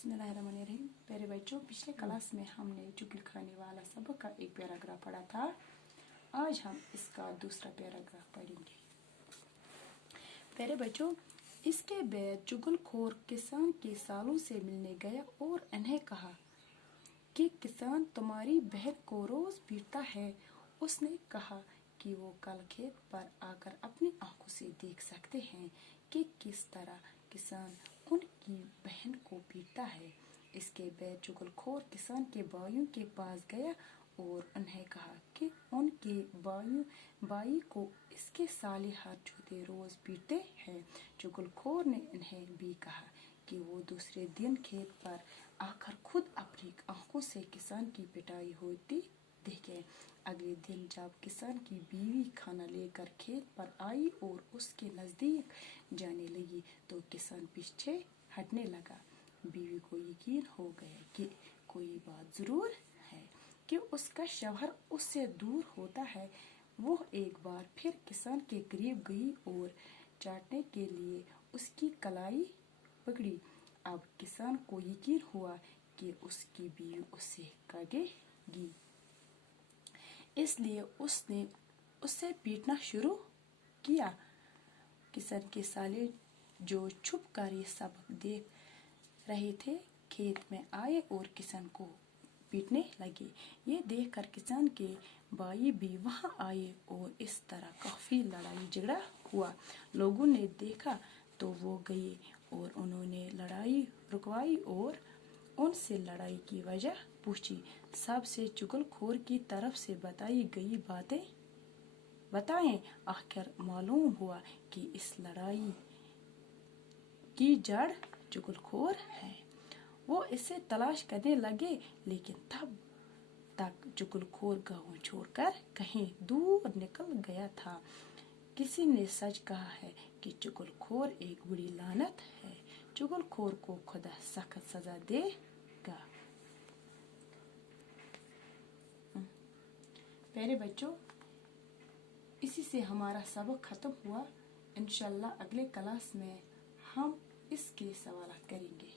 बिस्मिल्लाहिर्रहमानिर्रहीम। प्यारे बच्चों, पिछले क्लास में हमने चुगली खाने वाला सबक का एक पैराग्राफ पढ़ा था। आज हम इसका दूसरा पैराग्राफ पढ़ेंगे। प्यारे बच्चों, इसके बाद चुगलखोर किसान के सालों से मिलने गया और इन्हें कहा कि किसान तुम्हारी बहन को रोज पीटता है। उसने कहा कि वो कल खेत पर आकर अपनी आंखों से देख सकते हैं कि किस तरह किसान उनकी बहन को पीटता है। इसके बाद चुगलखोर किसान के भाइयों के पास गया और उन्हें कहा कि उनके भाई को इसके साले हर जूते रोज पीटते हैं। चुगलखोर ने इन्हें भी कहा कि वो दूसरे दिन खेत पर आकर खुद अपनी आंखों से किसान की पिटाई होती देखे। अगले दिन जब किसान की बीवी खाना लेकर खेत पर आई और उसके नजदीक जाने लगी तो किसान पीछे हटने लगा। बीवी को यकीन हो गया कि कोई बात जरूर है कि उसका शौहर उससे दूर होता है। वो एक बार फिर किसान के करीब गई और चाटने के लिए उसकी कलाई पकड़ी। अब किसान को यकीन हुआ कि उसकी बीवी उसे काटेगी, इसलिए उसने उसे पीटना शुरू किया। किसान के साले जो छुप कर ये सबक देख रहे थे खेत में आए और किसान को पीटने लगे। ये देखकर किसान के भाई भी वहां आए और इस तरह काफी लड़ाई झगड़ा हुआ। लोगों ने देखा तो वो गए और उन्होंने लड़ाई रुकवाई और उनसे लड़ाई की वजह पूछी। सबसे चुगलखोर की तरफ से बताई गई बातें बताएं। आखिर मालूम हुआ कि इस लड़ाई की जड़ चुगलखोर है। वो इसे तलाश करने लगे, लेकिन तब तक चुगलखोर गाँव छोड़कर कहीं दूर निकल गया था। किसी ने सच कहा है कि चुगलखोर एक बुरी लानत है। चुगलखोर को खुदा सख्त सजा देगा। प्यारे बच्चों, इसी से हमारा सबक खत्म हुआ। इंशाल्लाह अगले क्लास में हम इसके सवाल करेंगे।